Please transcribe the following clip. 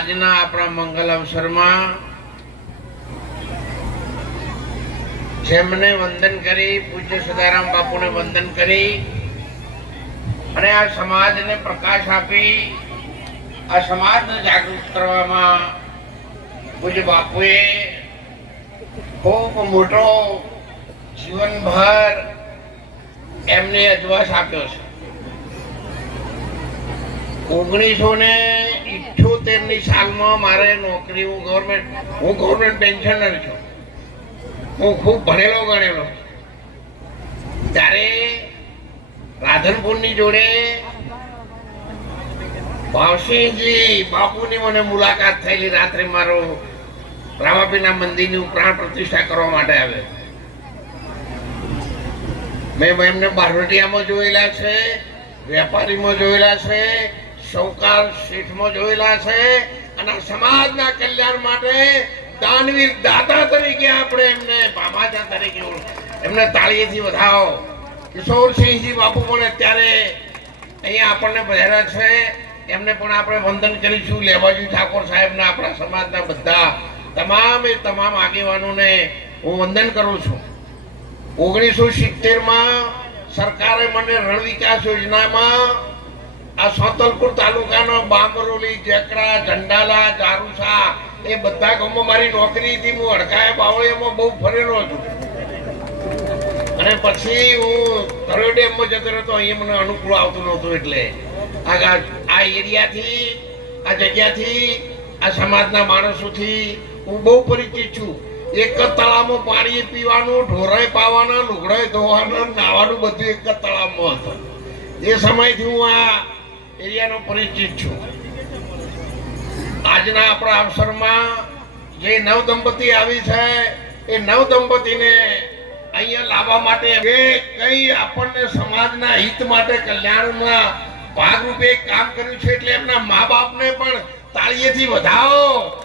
આજના આપણા મંગલ અવસરમાં જેમને વંદન કરી, પૂજ્ય સદારામ બાપુને વંદન કરી અને આ સમાજને પ્રકાશ આપી આ સમાજને જાગૃત કરવામાં પૂજ્ય બાપુએ ખૂબ મોટો જીવનભર એમને અજવાસ આપ્યો છે। 1978 સાલમાં મારે નોકરી, હું ગવર્મેન્ટ પેન્શનર છું, હું ખૂબ ભણેલો ગણેલો, ત્યારે રાધનપુરની જોડે ભાવસિંહજી બાપુની મને મુલાકાત થયેલી। રાત્રે મારો રામાપીરના મંદિરની પ્રાણ પ્રતિષ્ઠા કરવા માટે આવે। મેં એમને બારવટિયામાં જોયેલા છે, વેપારીમાં જોયેલા છે, સૌકાર શેઠમાં જોયેલા છે અને સમાજના કલ્યાણ માટે દાનવીર દાતા તરીકે આપણે એમને બાબાજા તરીકે એમને તાળીથી વધાવો। કિશોરસિંહજી બાપુ પણ અત્યારે અહીંયા આપણને બધારા છે, એમને પણ આપણે વંદન કરીશું। લેવાજી ઠાકોર સાહેબના આપણા સમાજના બધા તમામ આગેવાનોને હું વંદન કરું છું। 1970માં સરકારે મને રણ વિકાસ યોજનામાં આ સોતલપુર તાલુકાનો બાંબરોલી, જેકડા, ઝંડાલા, જારુસા એ બધા ગામમાં મારી નોકરી હતી। હું અડકાયા બાવળિયામાં બહુ ફરેલો છું અને પછી હું ધરોઈ ડેમમાં જતો રહેતો। અહીંયા મને અનુકૂળ આવતું નહોતું, એટલે આ એરિયાથી, આ જગ્યાથી, આ સમાજના માણસોથી હું બહુ પરિચિત છું। એક જ તળાવમાં પાણી પીવાનું, ઢોરાય પાવાના, લુગડાય ધોવાના, નાવાનું બધું એક જ તળાવમાં હતું। એ સમયથી હું આ એરિયાનો પરિચિત છું। આજના આપણા અવસરમાં જે નવ દંપતી આવી છે એ નવ દંપતીને અહીંયા લાવવા માટે કઈ આપણને સમાજના હિત માટે કલ્યાણમાં ભાગરૂપે કામ કર્યું છે, એટલે એમના મા બાપને પણ તાળીએથી વધાવો।